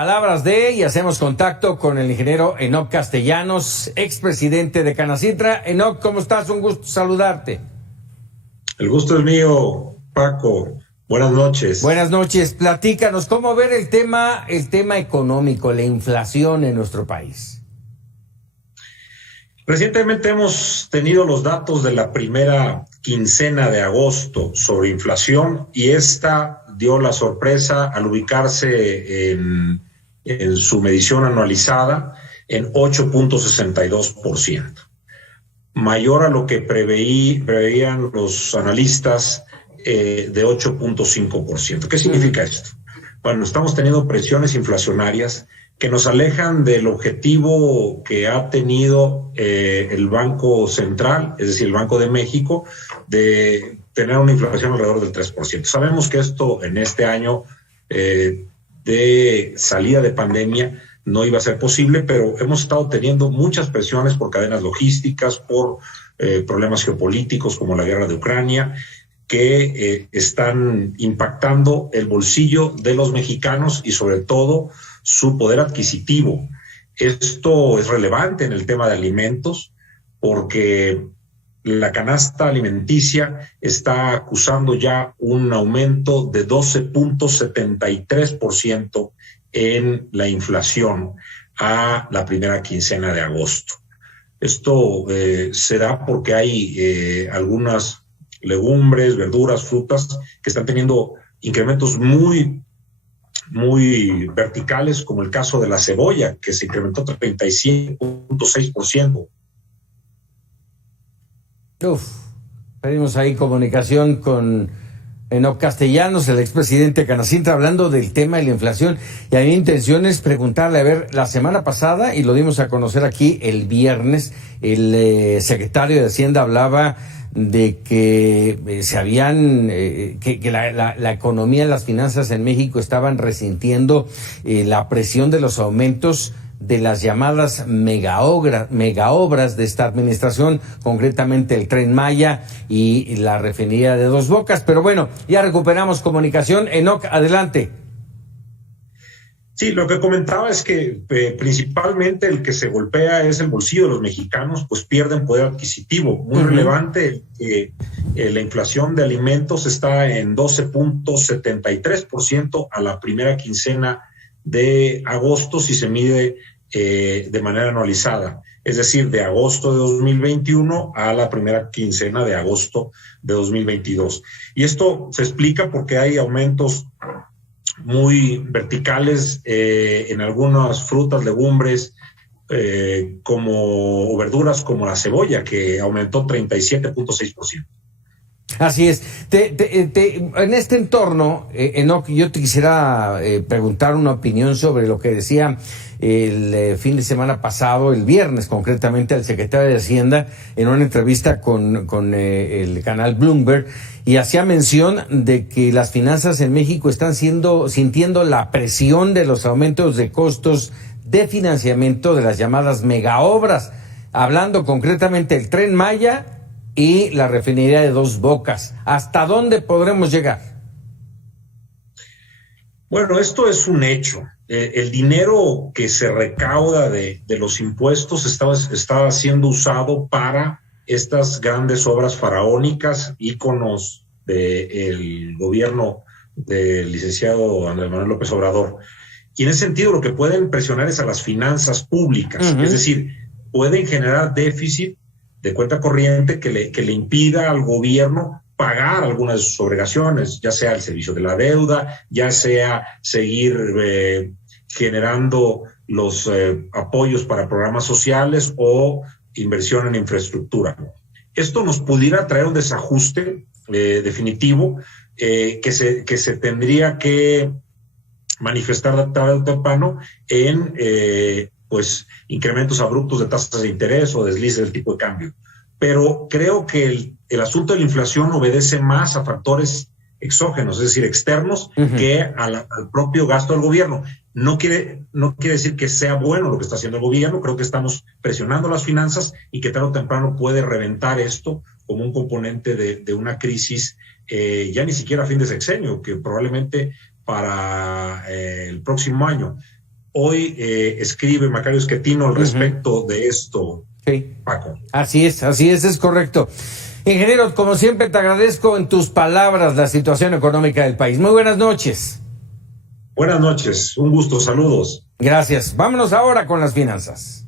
Palabras de y hacemos contacto con el ingeniero Enoc Castellanos, expresidente de Canacintra. Enoc, ¿cómo estás? Un gusto saludarte. El gusto es mío, Paco. Buenas noches. Buenas noches. Platícanos, ¿cómo ver el tema económico, la inflación en nuestro país? Recientemente hemos tenido los datos de la primera quincena de agosto sobre inflación y esta dio la sorpresa al ubicarse en su medición anualizada en 8.62%, mayor a lo que preveían los analistas de 8.5%. ¿Qué significa esto? Bueno, estamos teniendo presiones inflacionarias que nos alejan del objetivo que ha tenido el Banco Central, es decir, el Banco de México, de tener una inflación alrededor del 3%. Sabemos que esto en este año de salida de pandemia no iba a ser posible, pero hemos estado teniendo muchas presiones por cadenas logísticas, por problemas geopolíticos como la guerra de Ucrania, que están impactando el bolsillo de los mexicanos y sobre todo su poder adquisitivo. Esto es relevante en el tema de alimentos porque la canasta alimenticia está acusando ya un aumento de 12.73% en la inflación a la primera quincena de agosto. Esto se da porque hay algunas legumbres, verduras, frutas que están teniendo incrementos muy verticales, como el caso de la cebolla, que se incrementó 37.6%. Pedimos ahí comunicación con Enoc Castellanos, el expresidente de Canacintra, hablando del tema de la inflación. Y a mi intención es preguntarle, a ver, la semana pasada, y lo dimos a conocer aquí el viernes, el secretario de Hacienda hablaba de que la economía, las finanzas en México estaban resintiendo la presión de los aumentos de las llamadas megaobras de esta administración, concretamente el Tren Maya y la refinería de Dos Bocas. Pero bueno, ya recuperamos comunicación. Enoc, adelante. Sí, lo que comentaba es que principalmente el que se golpea es el bolsillo de los mexicanos, pues pierden poder adquisitivo. Muy relevante, la inflación de alimentos está en 12.73% a la primera quincena de agosto si se mide de manera anualizada, es decir, de agosto de 2021 a la primera quincena de agosto de 2022. Y esto se explica porque hay aumentos muy verticales en algunas frutas, legumbres, o verduras como la cebolla, que aumentó 37.6%. Así es. En este entorno, Enoc, yo te quisiera preguntar una opinión sobre lo que decía el fin de semana pasado, el viernes concretamente, el secretario de Hacienda en una entrevista con el canal Bloomberg, y hacía mención de que las finanzas en México están sintiendo la presión de los aumentos de costos de financiamiento de las llamadas megaobras, hablando concretamente del Tren Maya y la refinería de Dos Bocas. ¿Hasta dónde podremos llegar? Bueno, esto es un hecho. El dinero que se recauda de los impuestos está siendo usado para estas grandes obras faraónicas, íconos del gobierno del licenciado Andrés Manuel López Obrador. Y en ese sentido lo que pueden presionar es a las finanzas públicas, es decir, pueden generar déficit de cuenta corriente que le impida al gobierno pagar algunas de sus obligaciones, ya sea el servicio de la deuda, ya sea seguir generando los apoyos para programas sociales o inversión en infraestructura. Esto nos pudiera traer un desajuste definitivo que se tendría que manifestar tarde o temprano en pues incrementos abruptos de tasas de interés o deslices del tipo de cambio. Pero creo que el asunto de la inflación obedece más a factores exógenos, es decir, externos, que al propio gasto del gobierno. No quiere decir que sea bueno lo que está haciendo el gobierno. Creo que estamos presionando las finanzas y que tarde o temprano puede reventar esto como un componente de una crisis ya ni siquiera a fin de sexenio, que probablemente para el próximo año. hoy escribe Macario Schettino al respecto de esto, Sí. Paco. Así es correcto. Ingeniero, como siempre te agradezco en tus palabras la situación económica del país. Muy buenas noches. Buenas noches, un gusto, saludos. Gracias. Vámonos ahora con las finanzas.